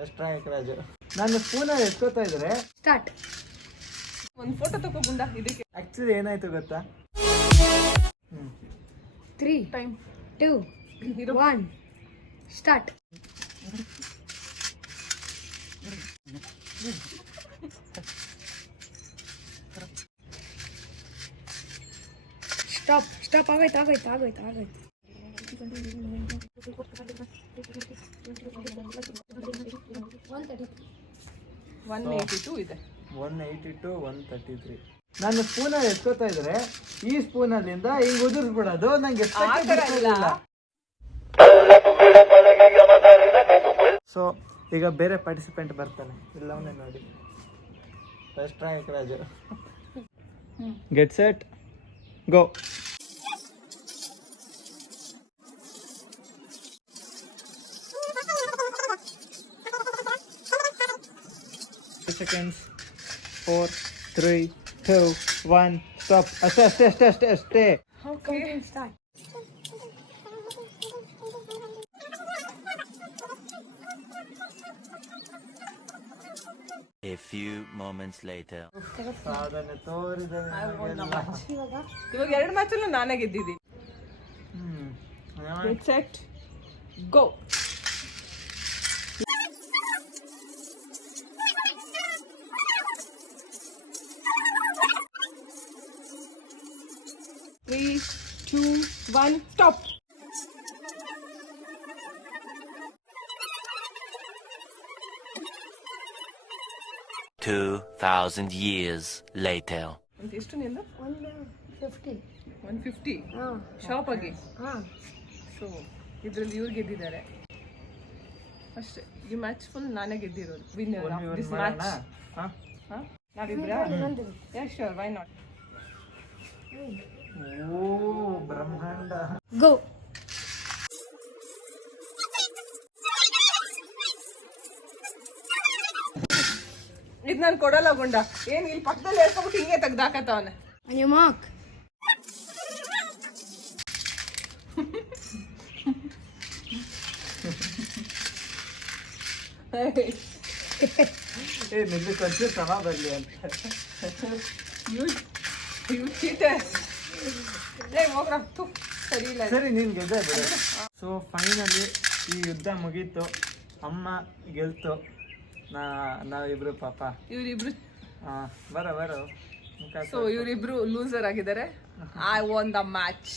ರಾಜು ನಾನು ಸ್ಪೂನಲ್ಲಿ ಎತ್ಕೋತಾ ಇದ್ರೆ ಸ್ಟಾರ್ಟ್. ಒಂದು ಫೋಟೋ ತಗೋ ಗುಂಡ ಇದಕ್ಕೆ. ಆಕ್ಚುಲಿ ಏನಾಯ್ತು ಗೊತ್ತಾ? 3 ಟೈಮ್ 2 1 ಸ್ಟಾರ್ಟ್. ಸ್ಟಾಪ್ ಆಗೋಯ್ತು. 182 ಇದೆ. 182 133. ನಾನು ಸ್ಪೂನಲ್ಲಿ ಎತ್ಕೋತಾ ಇದ್ರೆ ಈ ಸ್ಪೂನಲ್ಲಿಂದ ಹಿಂಗ್ ಉದುರಿಸ್ಬಿಡೋದು ನಂಗೆ ಸೊ ಈಗ ಬೇರೆ ಪಾರ್ಟಿಸಿಪೆಂಟ್ ಬರ್ತಾನೆ, ಎಲ್ಲವನ್ನೇ ನೋಡಿ. First Raju, get set go. Seconds. 4 3 2 1 stop. ಅಷ್ಟೇ. Okay. Start. A few moments later. ಸಾಧನೆ ತೋರಿದರೆ ಇವಾಗ 2 ಮ್ಯಾಚಲ್ಲೂ ನಾನೇ ಗೆದ್ದಿದ್ದೀನಿ. Get set go. Three, 2, 1, stop. $2,000 years later. ಎಷ್ಟು ನಿಂದು? 150. 150 ಹಾಂ ಶಾಪ್ ಆಗಿ. ಹಾಂ. ಸೊ ಇದರಲ್ಲಿ ಇವ್ರು ಗೆದ್ದಿದ್ದಾರೆ ಅಷ್ಟೇ. ಈ ಮ್ಯಾಚ್ ಫುಲ್ ನಾನೇ ಗೆದ್ದಿರೋದು. Winner of this match. ನಾವಿಬ್ರಾ? Yeah sure, why not? Oh ಬ್ರಹ್ಮಾಂಡ. ಗೋ. ಇದು ನಾನು ಕೊಡಲ್ಲ ಗುಂಡ. ಏನ್ ಇಲ್ಲಿ ಪಕ್ಕದಲ್ಲಿ ಹೇಳ್ಕೊಬಿಟ್ಟು ಹಿಂಗೆ ತೆಗ್ದಾಕತ್ತವನೆ. On your mark. ನಿಮಗೆ ಕೊಂಚ ಸಮ ಬರಲಿ ಅಂತ. You cheaters. ಲೇ ಹೋಗ್ರ. ಸರಿ ಇಲ್ಲ. ಸರಿ, ನೀನು ಗೆದ್ದೆ ಬಿಡು. ಸೊ ಫೈನಲಿ ಈ ಯುದ್ಧ ಮುಗೀತು, ಅಮ್ಮ ಗೆಲ್ತು, ನಾವಿಬ್ರು ಪಾಪ ಇವರಿಬ್ರು. ಬರೋ ಸೊ ಇವರಿಬ್ರು ಲೂಸರ್ ಆಗಿದ್ದಾರೆ. I von the match.